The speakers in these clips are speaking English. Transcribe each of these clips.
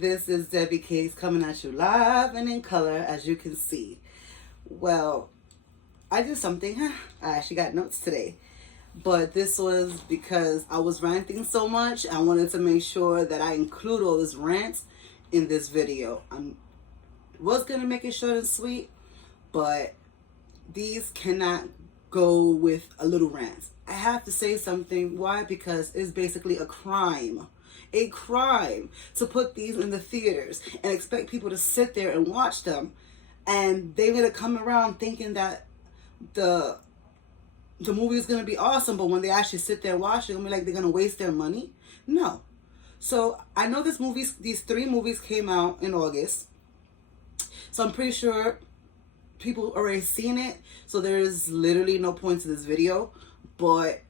This is Debbie Case coming at you live and in color, as you can see. Well, I did something. I actually got notes today. But this was because I was ranting so much. I wanted to make sure that I include all this rant in this video. I was going to make it short and sweet, but these cannot go with a little rant. I have to say something. Why? Because it's basically a crime to put these in the theaters and expect people to sit there and watch them, and they're gonna come around thinking that the movie is gonna be awesome, but when they actually sit there and watch it, they're gonna be like they're gonna waste their money. No. So I know these 3 movies came out in August, so I'm pretty sure people already seen it, so there's literally no point to this video, but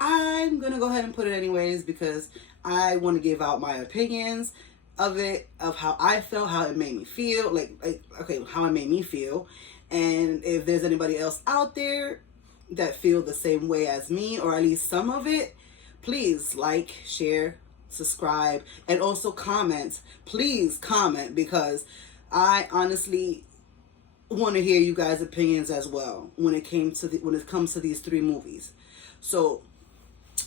I'm gonna go ahead and put it anyways because I want to give out my opinions of it, of how I felt, how it made me feel, how it made me feel. And if there's anybody else out there that feel the same way as me, or at least some of it, please like, share, subscribe, and also comment. Please comment, because I honestly want to hear you guys' opinions as well when it comes to these 3 movies. So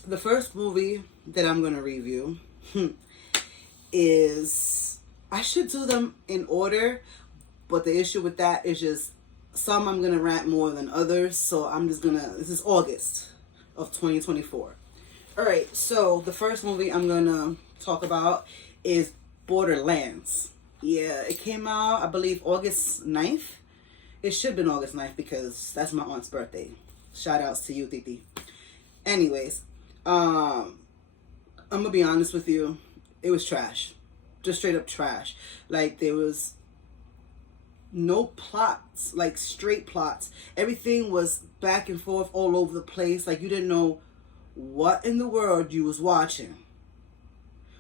the first movie that I'm going to review is, I should do them in order, but the issue with that is just some I'm going to rant more than others, so this is August of 2024. Alright, so the first movie I'm going to talk about is Borderlands. Yeah, it came out, I believe, August 9th. It should have been August 9th because that's my aunt's birthday. Shout outs to you, Titi. Anyways, I'm gonna be honest with you, it was trash. Just straight up trash. Like, there was no plots, like straight plots. Everything was back and forth all over the place. Like, you didn't know what in the world you was watching.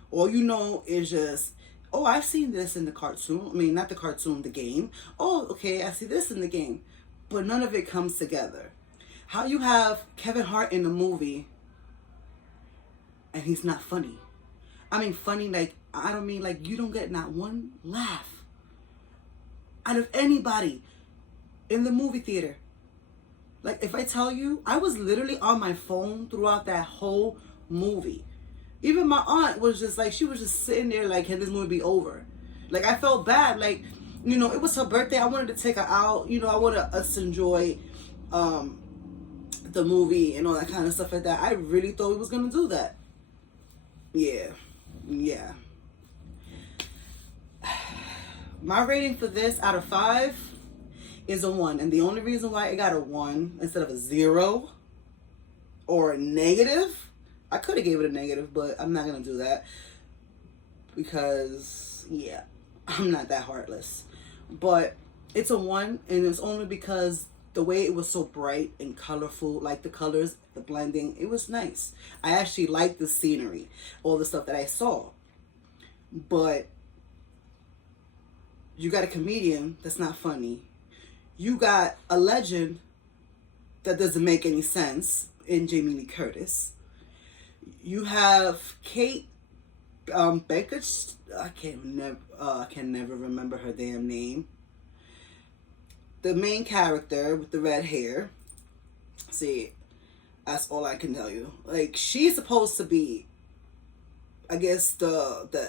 All you know is just, oh, I've seen this in the cartoon. I mean, not the cartoon, the game. Oh, okay, I see this in the game. But none of it comes together. How you have Kevin Hart in the movie and he's not funny. I mean funny, like, I don't mean like you don't get not one laugh out of anybody in the movie theater. Like, if I tell you, I was literally on my phone throughout that whole movie. Even my aunt was just like, she was just sitting there like, can this movie be over? Like, I felt bad. Like, you know, it was her birthday. I wanted to take her out. You know, I wanted us to enjoy the movie and all that kind of stuff like that. I really thought we was going to do that. Yeah. My rating for this out of 5 is a 1. And the only reason why it got a 1 instead of a 0 or a negative, I could have gave it a negative, but I'm not going to do that because, yeah, I'm not that heartless. But it's a 1, and it's only because the way it was so bright and colorful, like the colors, the blending, it was nice. I actually liked the scenery, all the stuff that I saw. But you got a comedian that's not funny. You got a legend that doesn't make any sense in Jamie Lee Curtis. You have Kate Beckinsale. I can never remember her damn name. The main character with the red hair. See, that's all I can tell you. Like, she's supposed to be, I guess, the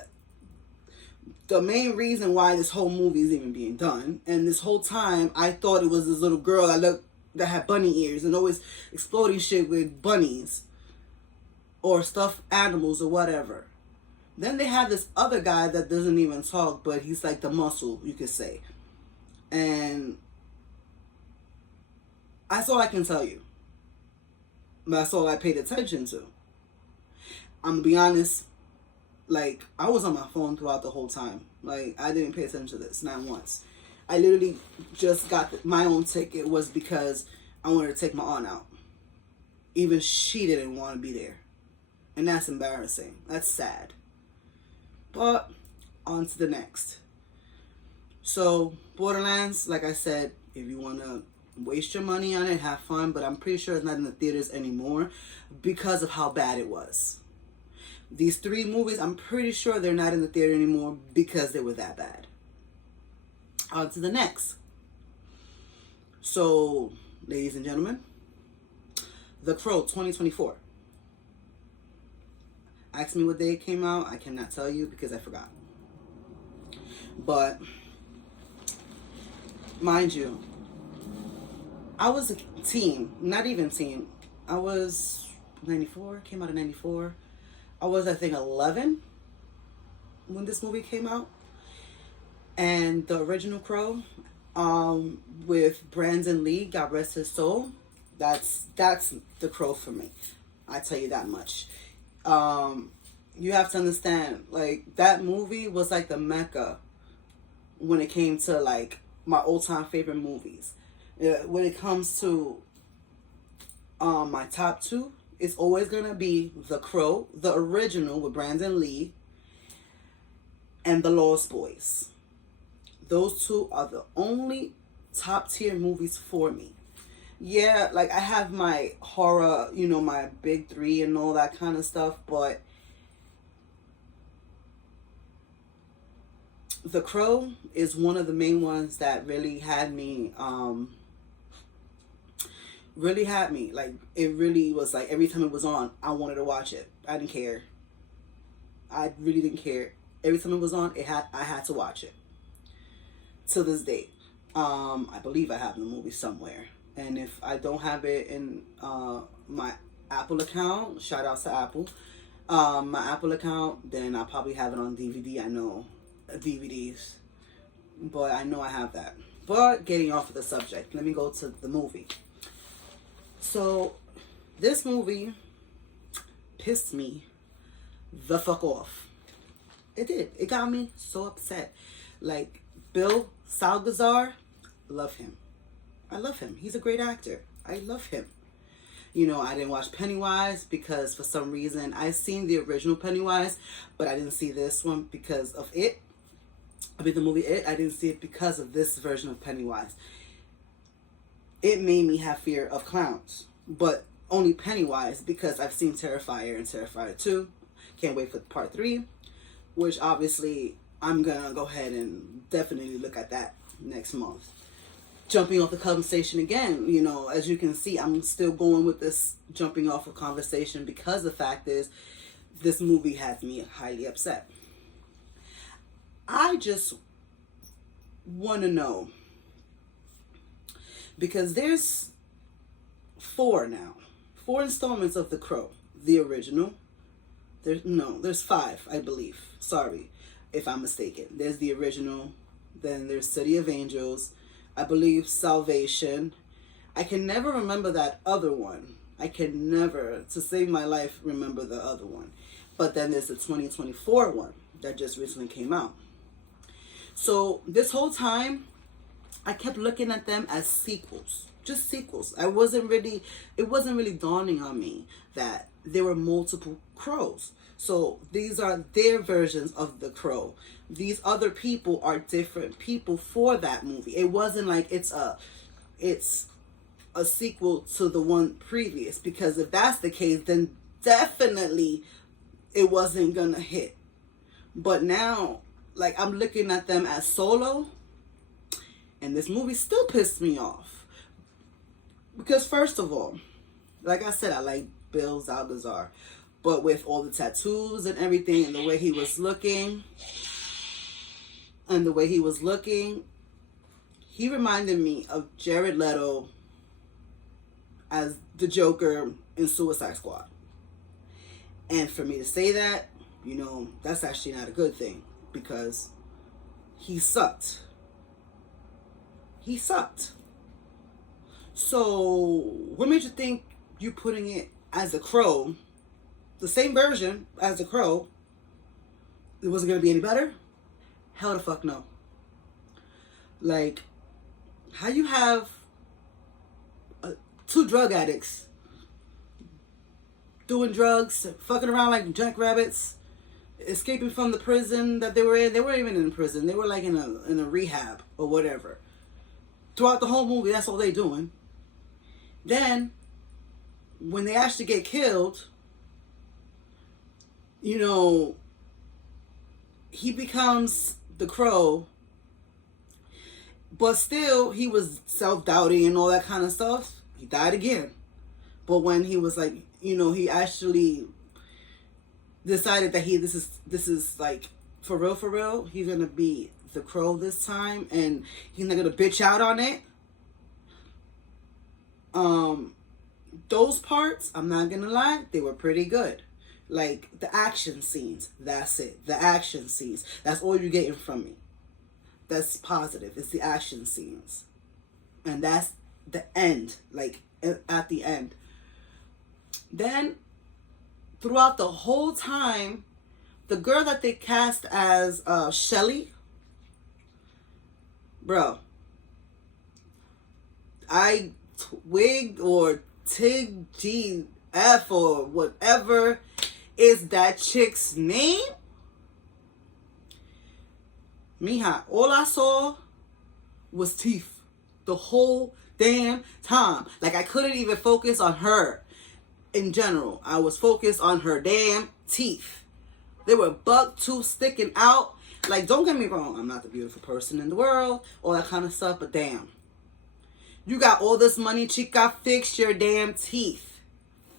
main reason why this whole movie is even being done. And this whole time, I thought it was this little girl that had bunny ears and always exploding shit with bunnies or stuffed animals or whatever. Then they have this other guy that doesn't even talk, but he's like the muscle, you could say. And that's all I can tell you. That's all I paid attention to. I'm gonna be honest, like, I was on my phone throughout the whole time. Like, I didn't pay attention to this, not once. I literally just got my own ticket was because I wanted to take my aunt out. Even she didn't want to be there. And that's embarrassing. That's sad. But on to the next. So, Borderlands, like I said, if you want to waste your money on it, have fun, but I'm pretty sure it's not in the theaters anymore because of how bad it was. These 3 movies, I'm pretty sure they're not in the theater anymore because they were that bad. On to the next. So, ladies and gentlemen, The Crow 2024. Ask me what day it came out. I cannot tell you because I forgot. But, mind you, I was a teen. Not even teen. I was 94. Came out in 94. I was, I think, 11 when this movie came out. And the original Crow, with Brandon Lee, God rest his soul, that's the Crow for me. I tell you that much. You have to understand, like, that movie was like the mecca when it came to, like, my old-time favorite movies. When it comes to my top 2, it's always going to be The Crow, the original with Brandon Lee, and The Lost Boys. Those 2 are the only top tier movies for me. Yeah, like, I have my horror, you know, my big 3 and all that kind of stuff, but The Crow is one of the main ones that really had me, like, it really was like, every time it was on, I wanted to watch it. I didn't care. I really didn't care. Every time it was on, I had to watch it. To this day. I believe I have the movie somewhere. And if I don't have it in my Apple account, shout out to Apple, my Apple account, then I'll probably have it on DVD. I know DVDs. But I know I have that. But getting off of the subject, let me go to the movie. So, this movie pissed me the fuck off. It did. It got me so upset. Like, Bill Salazar, love him. I love him. He's a great actor. I love him. You know, I didn't watch Pennywise because for some reason, I've seen the original Pennywise, but I didn't see this one because of it. I mean, the movie It, I didn't see it because of this version of Pennywise. It made me have fear of clowns, but only Pennywise because I've seen Terrifier and Terrifier 2. Can't wait for part 3, which obviously I'm gonna go ahead and definitely look at that next month. Jumping off the conversation again, you know, as you can see, I'm still going with this jumping off of conversation because the fact is, this movie has me highly upset. I just want to know, because there's 4 now, 4 installments of The Crow, the original. There's 5, I believe. Sorry if I'm mistaken. There's the original, then there's City of Angels, I believe Salvation. I can never remember that other one. I can never, to save my life, remember the other one. But then there's the 2024 one that just recently came out. So this whole time, I kept looking at them as sequels, just sequels. It wasn't really dawning on me that there were multiple Crows. So these are their versions of The Crow. These other people are different people for that movie. It wasn't like it's a sequel to the one previous, because if that's the case, then definitely it wasn't gonna hit. But now, like, I'm looking at them as solo, and this movie still pissed me off. Because first of all, like I said, I like Bill Zalgazar, but with all the tattoos and everything, and the way he was looking, he reminded me of Jared Leto as the Joker in Suicide Squad. And for me to say that, you know, that's actually not a good thing, because he sucked. He sucked. So, what made you think you putting it as a Crow, the same version as a Crow, it wasn't going to be any better? Hell the fuck no. Like, how you have 2 drug addicts doing drugs, fucking around like jackrabbits, escaping from the prison that they were in. They weren't even in prison. They were like in a rehab or whatever. Throughout the whole movie, that's all they doing. Then, when they actually get killed, you know, he becomes the Crow, but still he was self-doubting and all that kind of stuff. He died again. But when he was like, you know, he actually decided that this is like for real, he's gonna be the Crow this time, and he's not gonna bitch out on it. Those parts, I'm not gonna lie, they were pretty good. Like the action scenes, that's it. The action scenes, that's all you're getting from me. That's positive. It's the action scenes, and that's the end. Like at the end. Then, throughout the whole time, the girl that they cast as Shelly, bro, Twig or Tig GF or whatever is that chick's name, mija, all I saw was teeth the whole damn time. Like I couldn't even focus on her in general. I was focused on her damn teeth. They were buck tooth sticking out. Like, don't get me wrong, I'm not the beautiful person in the world, all that kind of stuff, but damn. You got all this money, chica, fix your damn teeth.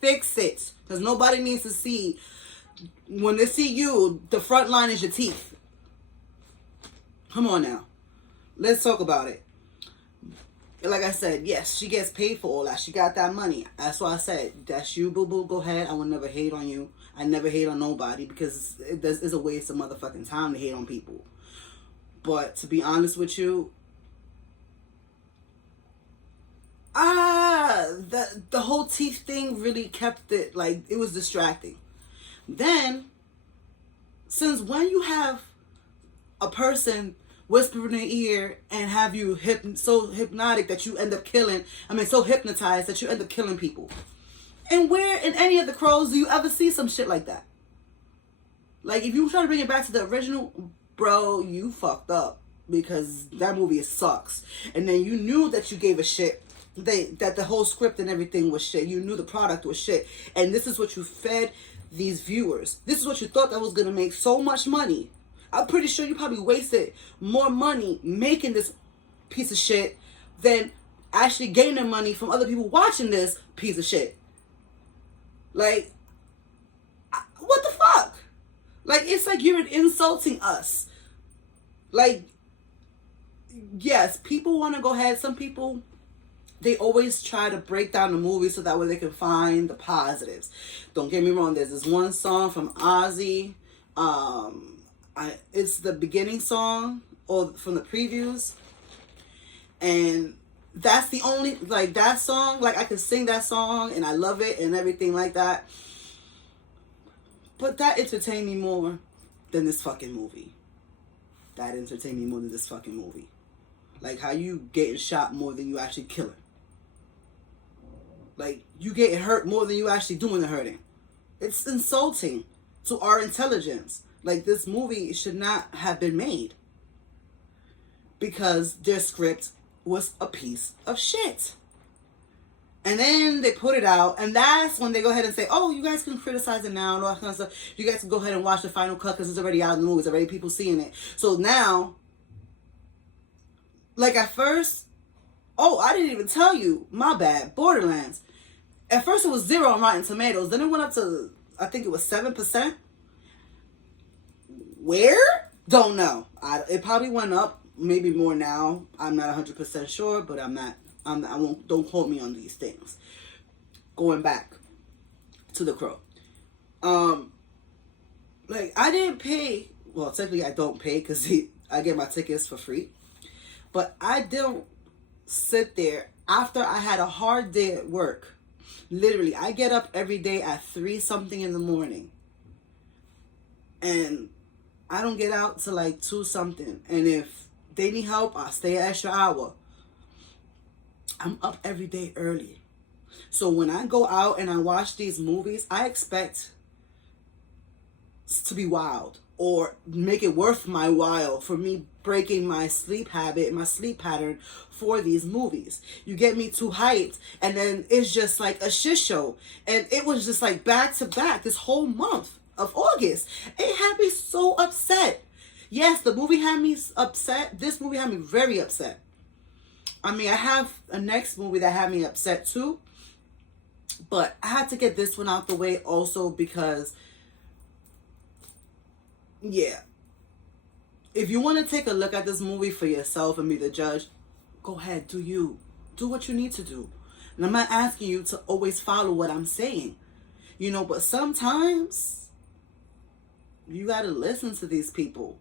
Fix it. Because nobody needs to see, when they see you, the front line is your teeth. Come on now. Let's talk about it. Like I said, yes, she gets paid for all that. She got that money. That's why I said, that's you, boo-boo, go ahead. I will never hate on you. I never hate on nobody because it's a waste of motherfucking time to hate on people. But to be honest with you, the whole teeth thing really kept it, like, it was distracting. Then, since when you have a person whisper in their ear and have you so hypnotic that you end up so hypnotized that you end up killing people. And where in any of the Crows do you ever see some shit like that? Like, if you try to bring it back to the original, bro, you fucked up. Because that movie sucks. And then you knew that you gave a shit. That the whole script and everything was shit. You knew the product was shit. And this is what you fed these viewers. This is what you thought that was going to make so much money. I'm pretty sure you probably wasted more money making this piece of shit than actually gaining money from other people watching this piece of shit. Like, what the fuck? Like, it's like you're insulting us. Like, yes, people want to go ahead. Some people, they always try to break down the movie so that way they can find the positives. Don't get me wrong. There's this one song from Ozzy. It's the beginning song or from the previews. And that's the only, like, that song, like, I can sing that song and I love it and everything like that. But that entertained me more than this fucking movie. That entertained me more than this fucking movie. Like, how you getting shot more than you actually killing. Like, you getting hurt more than you actually doing the hurting. It's insulting to our intelligence. Like, this movie should not have been made. Because their script was a piece of shit. And then they put it out, and that's when they go ahead and say, oh, you guys can criticize it now and all that kind of stuff. You guys can go ahead and watch the final cut because it's already out in the movie. There's already people seeing it. So now, like at first, oh, I didn't even tell you. My bad. Borderlands. At first it was 0 on Rotten Tomatoes. Then it went up to, I think it was 7%. Where? Don't know. It probably went up, maybe more now. I'm not 100% sure, but don't quote me on these things. Going back to The Crow. Like, I didn't pay, well, technically I don't pay because I get my tickets for free. But I don't sit there after I had a hard day at work. Literally, I get up every day at 3 something in the morning. And I don't get out till like 2 something. And if they need help, I'll stay an extra hour. I'm up every day early. So when I go out and I watch these movies, I expect to be wild. Or make it worth my while for me breaking my sleep habit, my sleep pattern for these movies. You get me too hyped, and then it's just like a shit show. And it was just like back to back this whole month. of August. It had me so upset. Yes, the movie had me upset. This movie had me very upset. I mean, I have a next movie that had me upset too. But I had to get this one out the way also because, yeah, if you want to take a look at this movie for yourself and be the judge, go ahead, do you. Do what you need to do. And I'm not asking you to always follow what I'm saying. You know, but sometimes you got to listen to these people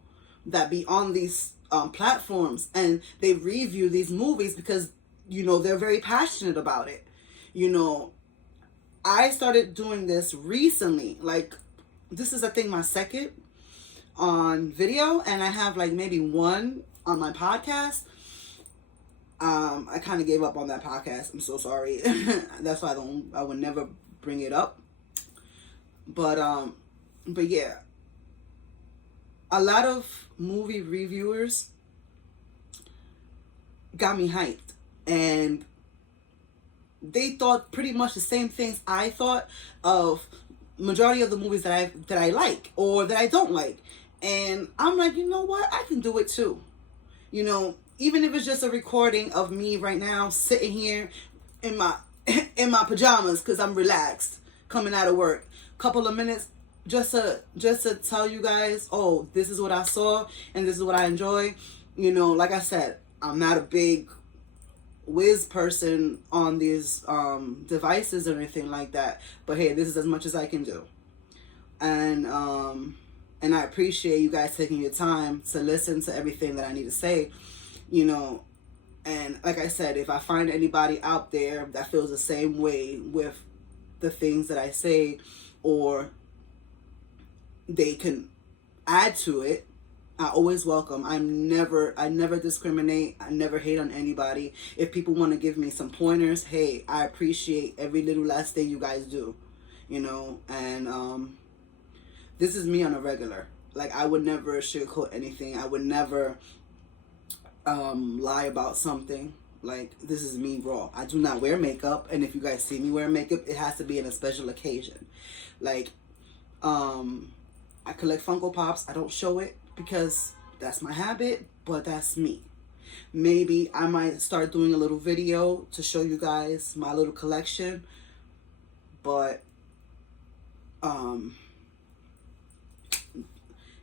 that be on these platforms and they review these movies because, you know, they're very passionate about it. You know, I started doing this recently. Like, this is, I think, my second on video, and I have like maybe one on my podcast. I kind of gave up on that podcast. I'm so sorry. That's why I would never bring it up. But yeah, a lot of movie reviewers got me hyped, and they thought pretty much the same things I thought of majority of the movies that I like or that I don't like. And I'm like, you know what? I can do it too. You know, even if it's just a recording of me right now sitting here in my pajamas because I'm relaxed, coming out of work. Couple of minutes just to tell you guys, oh, this is what I saw and this is what I enjoy. You know, like I said, I'm not a big whiz person on these devices or anything like that, but hey, this is as much as I can do. And I appreciate you guys taking your time to listen to everything that I need to say, you know. And like I said, if I find anybody out there that feels the same way with the things that I say, or they can add to it, I always welcome. I never discriminate. I never hate on anybody. If people want to give me some pointers, hey, I appreciate every little last thing you guys do, you know. And this is me on a regular. Like, I would never sugarcoat anything. I would never lie about something. Like, this is me raw. I do not wear makeup, and if you guys see me wear makeup, it has to be in a special occasion. Like, I collect Funko Pops. I don't show it because that's my habit, but that's me. Maybe I might start doing a little video to show you guys my little collection, but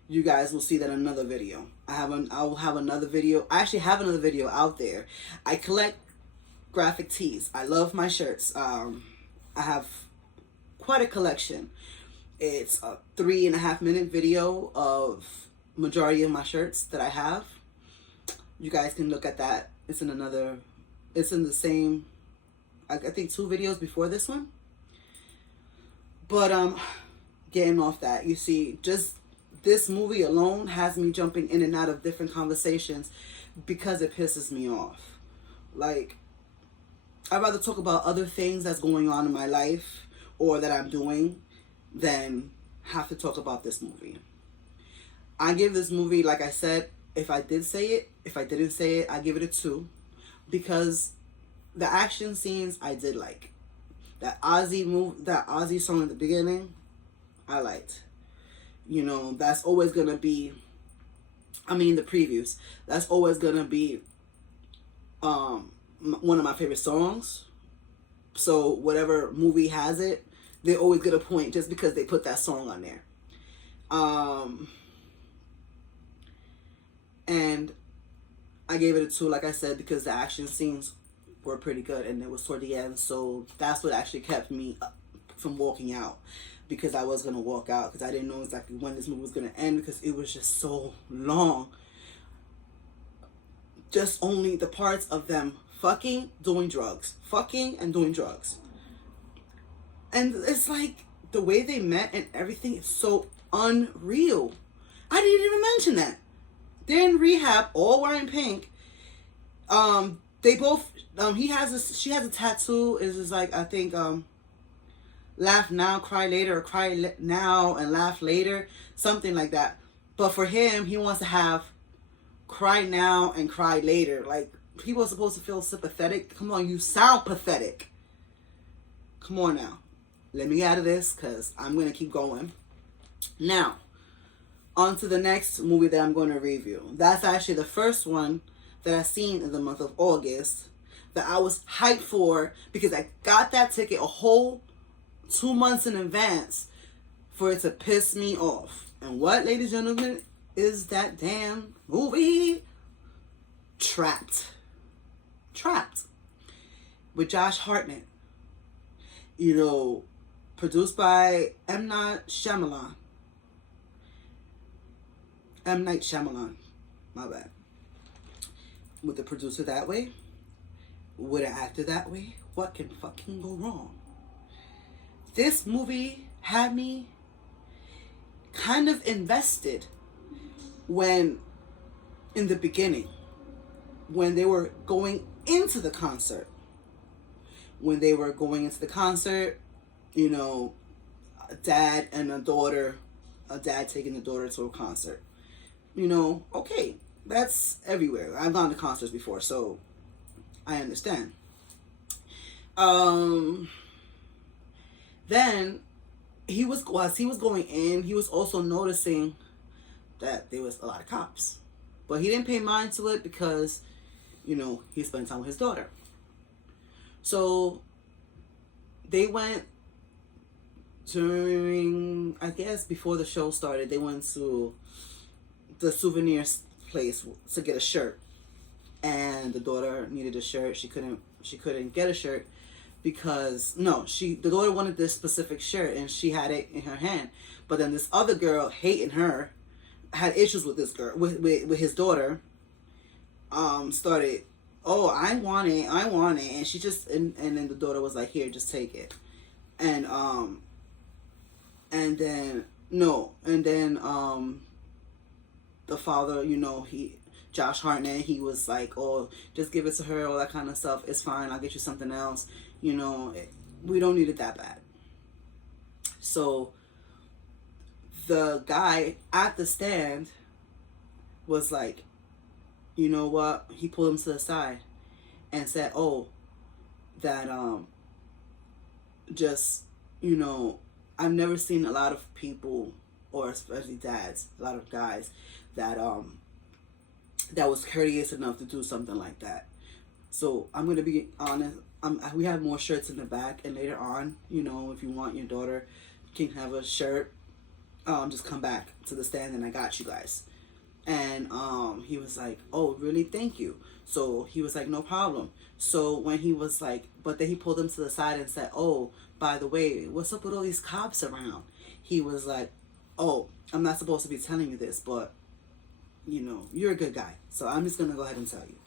you guys will see that in another video. I will have another video. I actually have another video out there. I collect graphic tees. I love my shirts. I have quite a collection. It's a 3.5 minute video of majority of my shirts that I have. You guys can look at that. It's in the same, I think 2 videos before this one. But getting off that, you see, just this movie alone has me jumping in and out of different conversations because it pisses me off. Like, I'd rather talk about other things that's going on in my life or that I'm doing than have to talk about this movie. I give this movie, like I said, if I did say it, if I didn't say it, I give it a 2 because the action scenes I did like. That Ozzy song at the beginning, I liked. You know, that's always gonna be, I mean, the previews, that's always gonna be one of my favorite songs. So whatever movie has it, they always get a point just because they put that song on there. And I gave it a 2, like I said, because the action scenes were pretty good and it was toward the end. So that's what actually kept me from walking out, because I was going to walk out because I didn't know exactly when this movie was going to end because it was just so long. Just only the parts of them fucking, doing drugs. Fucking and doing drugs. And it's like the way they met and everything is so unreal. I didn't even mention that. They're in rehab, all wearing pink. They both, she has a tattoo. It's just like, I think, laugh now, cry later, or cry now and laugh later. Something like that. But for him, he wants to have cry now and cry later. Like, people are supposed to feel sympathetic. Come on, you sound pathetic. Come on now. Let me get out of this because I'm going to keep going. Now, on to the next movie that I'm going to review. That's actually the first one that I seen in the month of August that I was hyped for because I got that ticket a whole 2 months in advance for it to piss me off. And what, ladies and gentlemen, is that damn movie? Trapped. Trapped. With Josh Hartnett. You know, produced by M. Night Shyamalan. M. Night Shyamalan. My bad. With the producer that way, with an actor that way, what can fucking go wrong? This movie had me kind of invested when, in the beginning, when they were going into the concert. When they were going into the concert, you know, a dad and a daughter, a dad taking the daughter to a concert. You know, okay, that's everywhere. I've gone to concerts before, so I understand. Then as he was going in, he was also noticing that there was a lot of cops. But he didn't pay mind to it because, you know, he spent time with his daughter. So they went during, I guess, before the show started, they went to the souvenir place to get a shirt. And the daughter needed a shirt. She couldn't get a shirt because the daughter wanted this specific shirt and she had it in her hand. But then this other girl, hating her, had issues with this girl, with his daughter. Started, oh, I want it, and she just and then the daughter was like, here, just take it. And then the father, you know, Josh Hartnett, he was like, oh, just give it to her, all that kind of stuff. It's fine. I'll get you something else. You know, we don't need it that bad. So the guy at the stand was like, you know what? He pulled him to the side and said, oh, that, just, you know, I've never seen a lot of people, or especially dads, a lot of guys that was courteous enough to do something like that. So I'm going to be honest. We have more shirts in the back, and later on, you know, if you want your daughter can have a shirt, just come back to the stand and I got you guys. And he was like, oh, really? Thank you. So he was like, no problem. So when he was like, but then he pulled him to the side and said, oh, by the way, what's up with all these cops around? He was like, oh, I'm not supposed to be telling you this, but, you know, you're a good guy. So I'm just going to go ahead and tell you.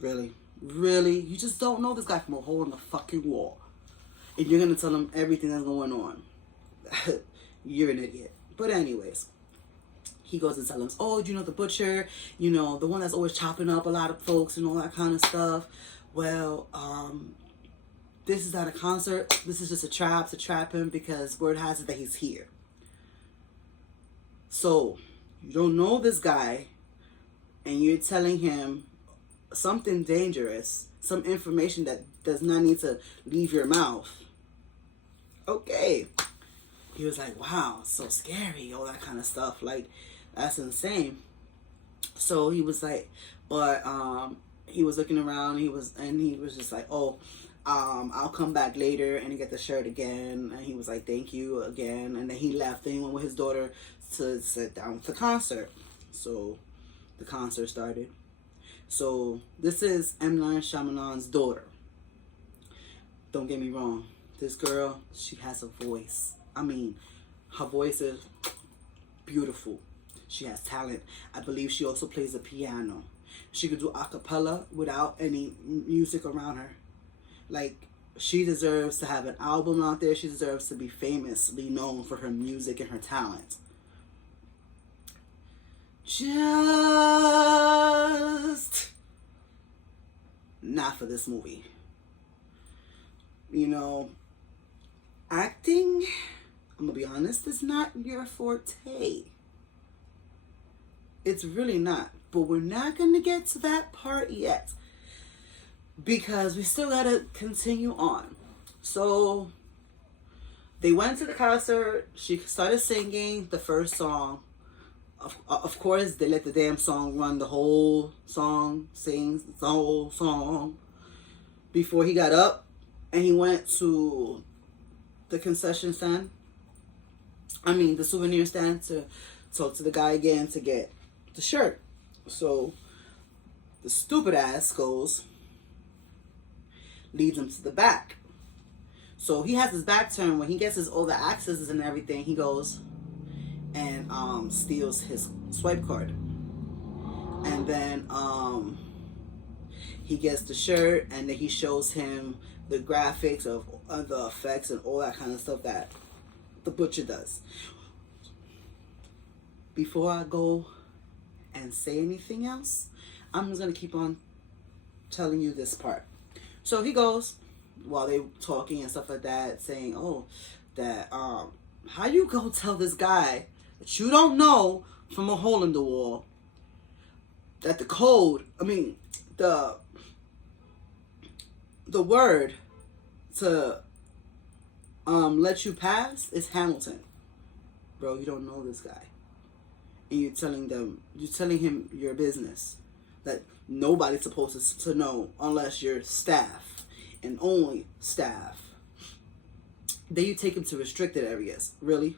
Really? Really? You just don't know this guy from a hole in the fucking wall. And you're going to tell him everything that's going on. You're an idiot. But anyways, he goes and tells him, oh, do you know the butcher? You know, the one that's always chopping up a lot of folks and all that kind of stuff. Well, this is not a concert. This is just a trap to trap him because word has it that he's here. So, you don't know this guy and you're telling him something dangerous, some information that does not need to leave your mouth. Okay. He was like, wow, so scary, all that kind of stuff. Like, that's insane. So he was like, but he was looking around, he was just like, oh, I'll come back later and get the shirt again. And he was like, thank you again. And then he left. Then he went with his daughter to sit down for the concert. So the concert started. So this is M. Night Shyamalan's daughter. Don't get me wrong. This girl, she has a voice. I mean, her voice is beautiful. She has talent. I believe she also plays the piano. She could do a cappella without any music around her. Like, she deserves to have an album out there. She deserves to be famously known for her music and her talent. Just not for this movie. You know, acting, I'm gonna be honest, is not your forte. It's really not. But we're not gonna get to that part yet, because we still gotta continue on. So They went to the concert. She started singing the first song. Of course, they let the damn song run. The whole song sings the whole song. Before he got up and he went to the concession stand. I mean, the souvenir stand to talk to the guy again to get the shirt. So the stupid ass goes, leads him to the back. So he has his back turned. When he gets his all the accesses and everything, he goes and steals his swipe card. And then he gets the shirt, and then he shows him the graphics of the effects and all that kind of stuff that the butcher does. Before I go and say anything else, I'm just gonna keep on telling you this part. So he goes, while they talking and stuff like that, saying, "Oh, that how you go tell this guy that you don't know from a hole in the wall that the code, I mean the word to let you pass is Hamilton, bro. You don't know this guy, and you're telling him your business that nobody's supposed to know unless you're staff and only staff. Then you take him to restricted areas, really."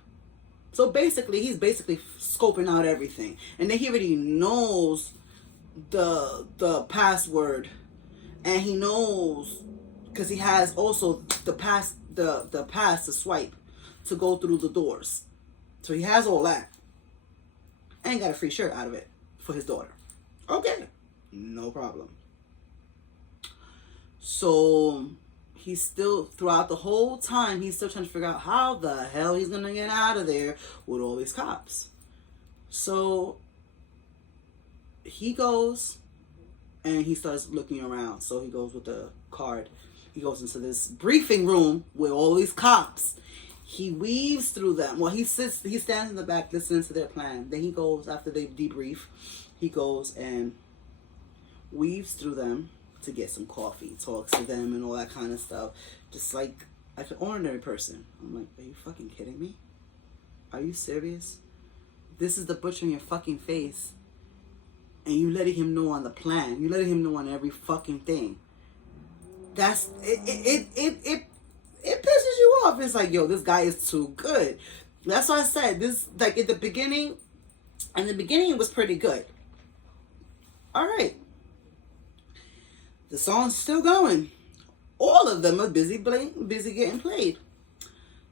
So basically, he's basically scoping out everything, and then he already knows the password, and he knows because he has also the pass to swipe to go through the doors. So he has all that, and got a free shirt out of it for his daughter. Okay, no problem. So he's still, throughout the whole time, he's still trying to figure out how the hell he's gonna get out of there with all these cops. So he goes and he starts looking around. So he goes with the card. He goes into this briefing room with all these cops. He weaves through them. Well, he stands in the back listening to their plan. Then he goes, after they debrief, he goes and weaves through them to get some coffee, talks to them and all that kind of stuff. Just like an ordinary person. I'm like, are you fucking kidding me? Are you serious? This is the butcher in your fucking face. And you letting him know on the plan. You letting him know on every fucking thing. That's it pisses you off. It's like, yo, this guy is too good. That's why I said this, like in the beginning it was pretty good. Alright. The song's still going. All of them are busy getting played.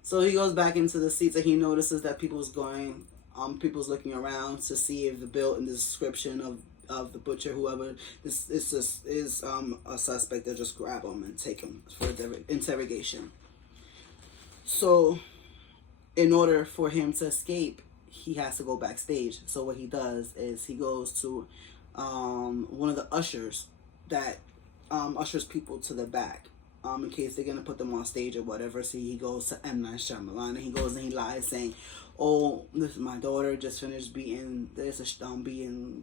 So he goes back into the seats and he notices that people's looking around to see if the bill in the description of the butcher, whoever is a suspect. They'll just grab him and take him for interrogation. So in order for him to escape, he has to go backstage. So what he does is he goes to one of the ushers that ushers people to the back in case they're gonna put them on stage or whatever. So he goes to M. Night Shyamalan and he goes and he lies saying, "Oh, this is my daughter just finished beating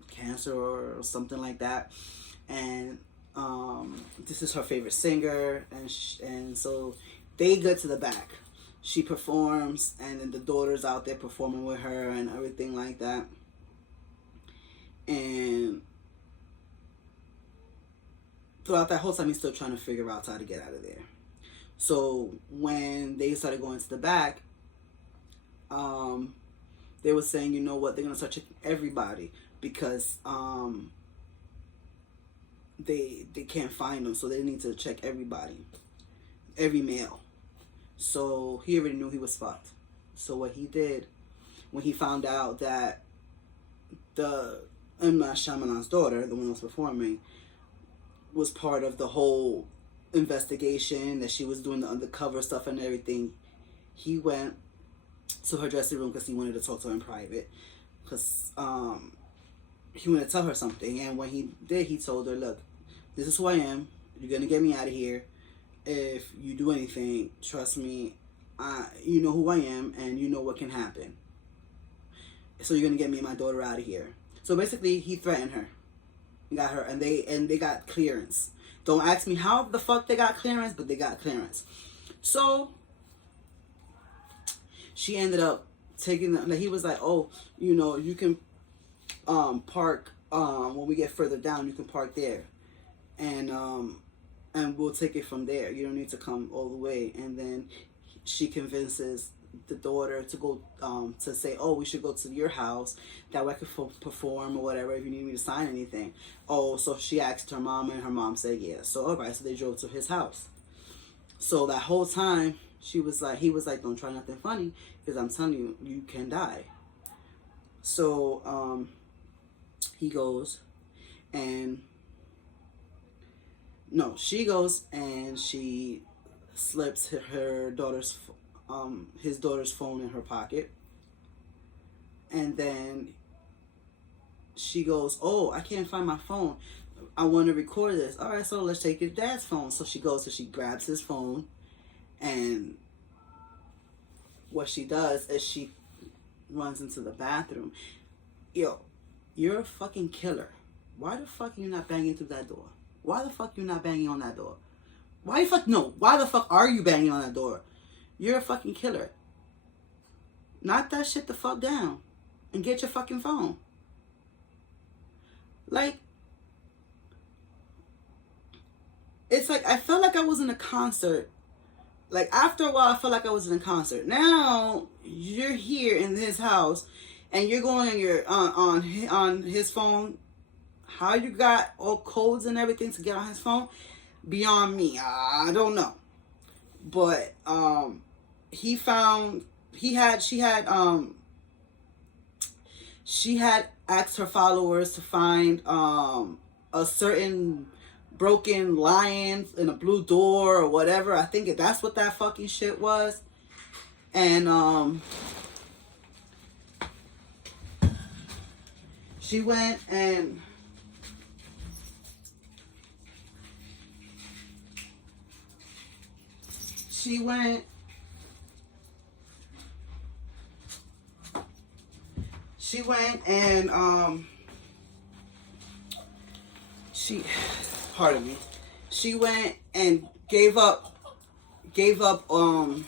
cancer or something like that, and this is her favorite singer." And so they go to the back. She performs, and then the daughter's out there performing with her and everything like that. And throughout that whole time, he's still trying to figure out how to get out of there. So when they started going to the back, they were saying, you know what, they're going to start checking everybody because they can't find them. So they need to check everybody, every male. So he already knew he was fucked. So what he did, when he found out that the M. Night Shyamalan's daughter, the one that was performing, was part of the whole investigation, that she was doing the undercover stuff and everything, he went to her dressing room because he wanted to talk to her in private, because he wanted to tell her something. And when he did, he told her, "Look, this is who I am. You're gonna get me out of here. If you do anything, trust me, you know who I am and you know what can happen. So you're gonna get me and my daughter out of here." So basically, he threatened her. He got her, and they got clearance. Don't ask me how the fuck they got clearance, but they got clearance. So she ended up taking them. Like, he was like, oh, you know, you can park when we get further down. You can park there, and we'll take it from there. You don't need to come all the way. And then she convinces the daughter to go to say, oh, we should go to your house, that way I could perform or whatever if you need me to sign anything. Oh, so she asked her mom, and her mom said yes. So all right, so they drove to his house. So that whole time he was like, don't try nothing funny, because I'm telling you, you can die. So he goes and no, she goes and she slips her daughter's his daughter's phone in her pocket, and then she goes, oh, I can't find my phone, I want to record this. All right, so let's take your dad's phone. So she goes, so she grabs his phone, and what she does is she runs into the bathroom. Yo, you're a fucking killer. Why the fuck are you not banging through that door? Why the fuck you not banging on that door? Why the fuck are you banging on that door? You're a fucking killer. Knock that shit the fuck down and get your fucking phone. Like, it's like, I felt like I was in a concert. Like, after a while, I felt like I was in a concert. Now, you're here in his house, and you're going on your on his phone. How you got all codes and everything to get on his phone? Beyond me. I don't know. But she had asked her followers to find a certain broken lion in a blue door or whatever. I think that's what that fucking shit was. And she went and she pardon me, she went and gave up to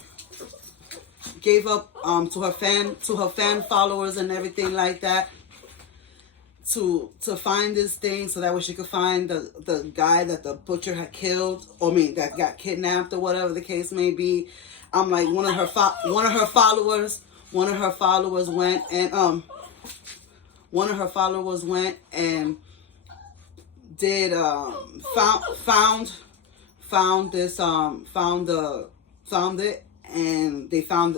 her fan followers and everything like that to find this thing, so that way she could find the guy that the butcher had killed, or that got kidnapped or whatever the case may be. I'm like, one of her followers went and did found it, and they found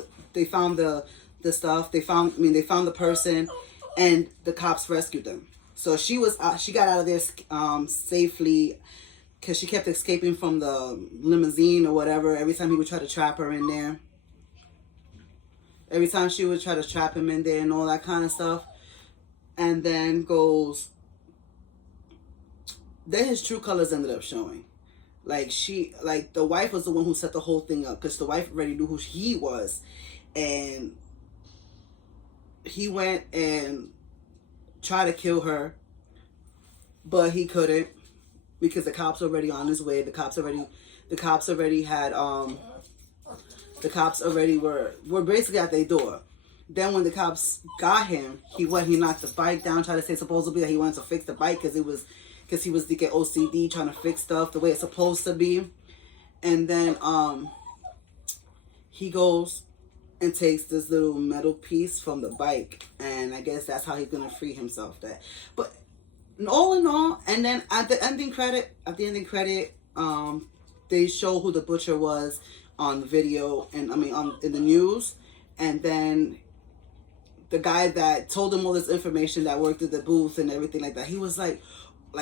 the stuff. They found the person, and the cops rescued them. So she got out of there safely, because she kept escaping from the limousine or whatever. Every time he would try to trap her in there, every time she would try to trap him in there and all that kind of stuff. And then then his true colors ended up showing. Like, the wife was the one who set the whole thing up, because the wife already knew who he was, and he went and tried to kill her, but he couldn't, because the cops were already on his way. The cops already were basically at their door. Then when the cops got him, he knocked the bike down, tried to say supposedly that he wanted to fix the bike because he was to get OCD, trying to fix stuff the way it's supposed to be. And then he goes and takes this little metal piece from the bike, and I guess that's how he's gonna free himself. But all in all, and then at the ending credit, they show who the butcher was on the video, and in the news, and then the guy that told him all this information, that worked at the booth and everything like that, he was like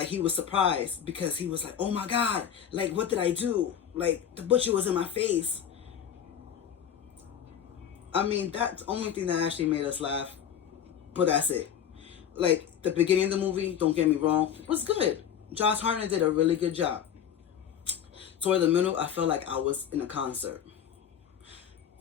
he was surprised, because he was like, oh my God, like, what did I do? Like, the butcher was in my face. That's the only thing that actually made us laugh, but that's it. Like, the beginning of the movie, don't get me wrong, was good. Josh Hartnett did a really good job. Toward the middle, I felt like I was in a concert.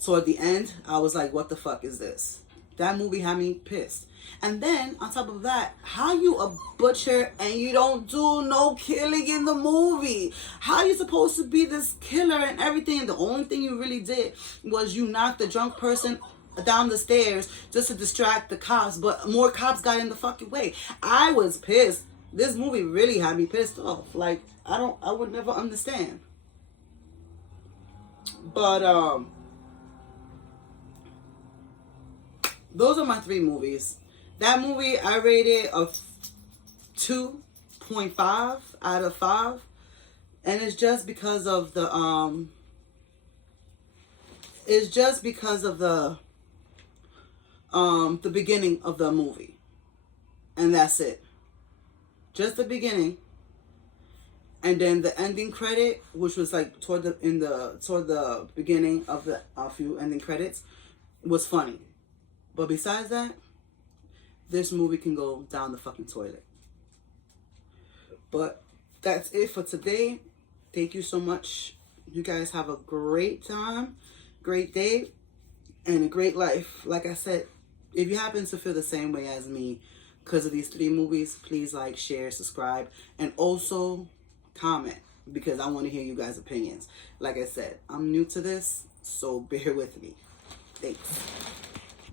Toward the end, I was like, what the fuck is this? That movie had me pissed. And then, on top of that, how you a butcher and you don't do no killing in the movie? How you supposed to be this killer and everything, and the only thing you really did was you knocked the drunk person down the stairs just to distract the cops, but more cops got in the fucking way. I was pissed. This movie really had me pissed off. Like, I would never understand. But those are my 3 movies. That movie I rated a 2.5 out of 5, and it's just because of the beginning of the movie, and that's it. Just the beginning, and then the ending credit, which was like toward the beginning of the few ending credits, was funny. But besides that, this movie can go down the fucking toilet. But that's it for today. Thank you so much. You guys have a great time, great day, and a great life. Like I said, if you happen to feel the same way as me because of these 3 movies, please like, share, subscribe, and also comment, because I want to hear you guys' opinions. Like I said, I'm new to this, so bear with me. Thanks.